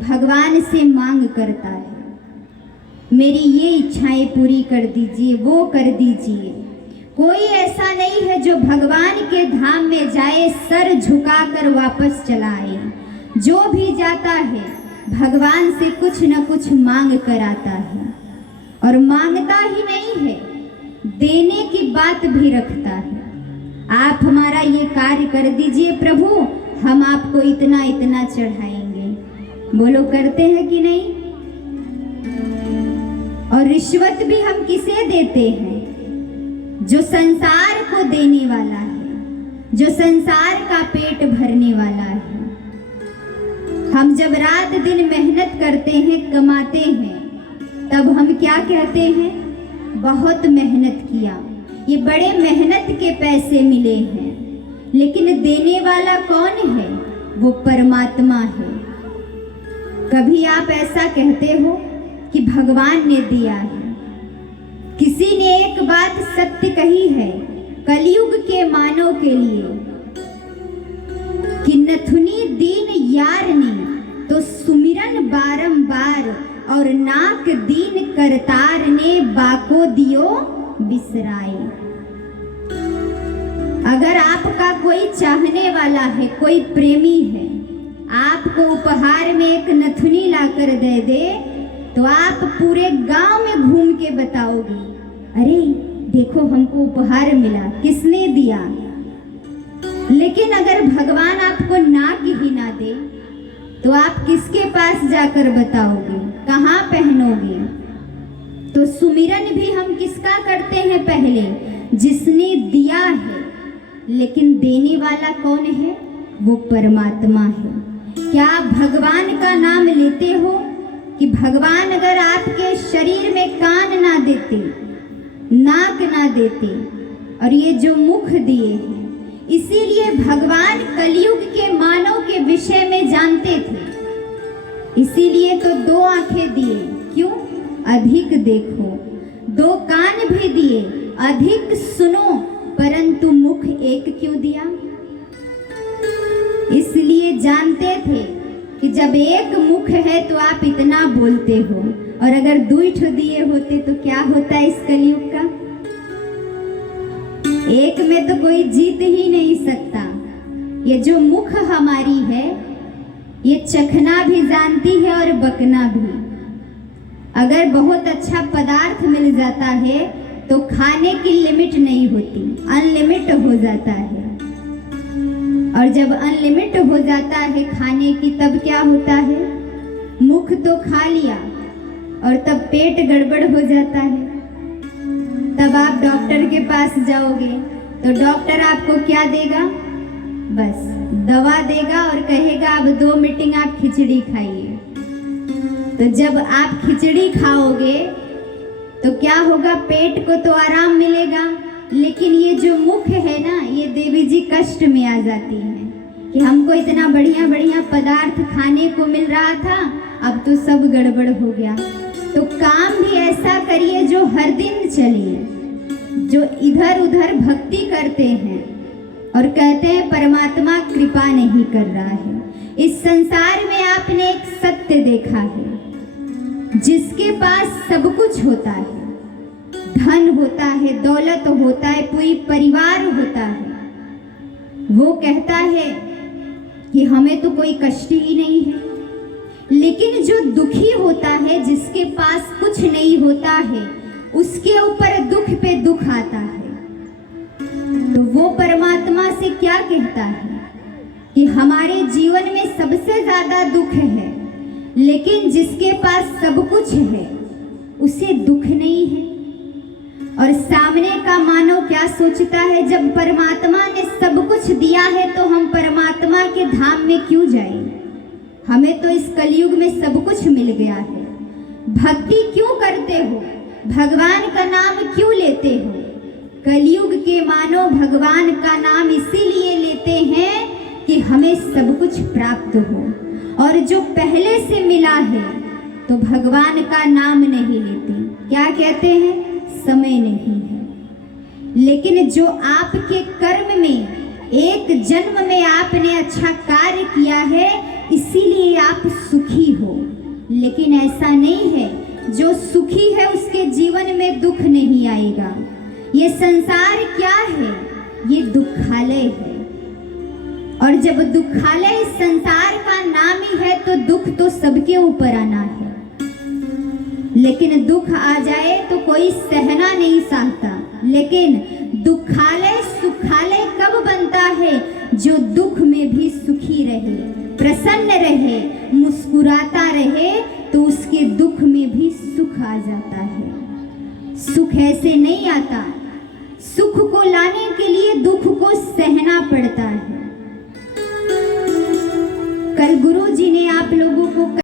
भगवान से मांग करता है, मेरी ये इच्छाएं पूरी कर दीजिए, वो कर दीजिए। कोई ऐसा नहीं है जो भगवान के धाम में जाए सर झुकाकर वापस चला आए। जो भी जाता है भगवान से कुछ न कुछ मांग कर आता है, और मांगता ही नहीं है, देने की बात भी रखता है। आप हमारा ये कार्य कर दीजिए प्रभु, हम आपको इतना इतना चढ़ाएंगे। बोलो करते हैं कि नहीं? और रिश्वत भी हम किसे देते हैं? जो संसार को देने वाला है, जो संसार का पेट भरने वाला है। हम जब रात दिन मेहनत करते हैं, कमाते हैं, तब हम क्या कहते हैं? बहुत मेहनत किया, ये बड़े मेहनत के पैसे मिले हैं। लेकिन देने वाला कौन है? वो परमात्मा है। कभी आप ऐसा कहते हो कि भगवान ने दिया है? किसी ने एक बात सत्य कही है कलयुग के मानव के लिए कि नथुनी दीन यार ने तो सुमिरन बारंबार, और नाक दीन करतार ने बाको दियो बिसराए। अगर आपका कोई चाहने वाला है, कोई प्रेमी है, आपको उपहार में एक नथुनी लाकर दे दे, तो आप पूरे गांव में घूम के बताओगे, अरे देखो हमको उपहार मिला, किसने दिया? लेकिन अगर भगवान आपको नाक ही ना दे तो आप किसके पास जाकर बताओगे, कहाँ पहनोगे? तो सुमिरन भी हम किसका करते हैं? पहले जिसने दिया है। लेकिन देने वाला कौन है? वो परमात्मा है। क्या आप भगवान का नाम लेते हो? कि भगवान अगर आपके शरीर में कान ना देते, नाक ना देते, और ये जो मुख दिए हैं, इसीलिए भगवान कलयुग के मानव के विषय में जानते थे। इसीलिए तो 2 आंखें दिए, क्यों? अधिक देखो। 2 कान भी दिए, अधिक सुनो, परंतु मुख एक क्यों दिया? इसलिए जानते थे कि जब एक मुख है तो आप इतना बोलते हो, और अगर 2 दिए होते तो क्या होता है इस कलयुग का? एक में तो कोई जीत ही नहीं सकता। ये जो मुख हमारी है, ये चखना भी जानती है और बकना भी। अगर बहुत अच्छा पदार्थ मिल जाता है तो खाने की लिमिट नहीं होती, अनलिमिट हो जाता है। और जब अनलिमिट हो जाता है खाने की, तब क्या होता है? मुख तो खा लिया और तब पेट गड़बड़ हो जाता है। तब आप डॉक्टर के पास जाओगे तो डॉक्टर आपको क्या देगा? बस दवा देगा और कहेगा अब 2 मीटिंग आप खिचड़ी खाइए। तो जब आप खिचड़ी खाओगे तो क्या होगा? पेट को तो आराम मिलेगा, लेकिन ये जो मुख है ना, ये देवी जी कष्ट में आ जाती हैं कि हमको इतना बढ़िया बढ़िया पदार्थ खाने को मिल रहा था, अब तो सब गड़बड़ हो गया। तो काम भी ऐसा करिए जो हर दिन चलिए। जो इधर उधर भक्ति करते हैं और कहते हैं परमात्मा कृपा नहीं कर रहा है। इस संसार में आपने एक सत्य देखा है, जिसके पास सब कुछ होता है, धन होता है, दौलत होता है, पूरी परिवार होता है, वो कहता है कि हमें तो कोई कष्ट ही नहीं है। लेकिन जो दुखी होता है, जिसके पास कुछ नहीं होता है, उसके ऊपर दुख पे दुख आता है, तो वो परमात्मा से क्या कहता है कि हमारे जीवन में सबसे ज्यादा दुख है, लेकिन जिसके पास सब कुछ है उसे दुख नहीं है। और सामने का मानव क्या सोचता है, जब परमात्मा ने सब कुछ दिया है तो हम परमात्मा के धाम में क्यों जाएं? हमें तो इस कलयुग में सब कुछ मिल गया है। भक्ति क्यों करते हो? भगवान का नाम क्यों लेते हो? कलयुग के मानव भगवान का नाम इसीलिए लेते हैं कि हमें सब कुछ प्राप्त हो। और जो पहले से मिला है तो भगवान का नाम नहीं लेते। क्या कहते हैं? समय नहीं है। लेकिन जो आपके कर्म में एक जन्म में आपने अच्छा कार्य किया है, इसीलिए आप सुखी हो। लेकिन ऐसा नहीं है, जो सुखी है उसके जीवन में दुख नहीं आएगा। ये संसार क्या है? ये दुखालय है। और जब दुखालय इस संसार का नाम ही है तो दुख तो सबके ऊपर आना है। लेकिन दुख आ जाए तो कोई सहना नहीं चाहता, लेकिन दुखालय सुखालय कब बनता है? जो दुख में भी सुखी रहे, प्रसन्न रहे, मुस्कुराता रहे, तो उसके दुख में भी सुख आ जाता है। सुख ऐसे नहीं आता, सुख को लाने के लिए दुख को सहना पड़ता है। कल गुरु जी ने आप लोगों को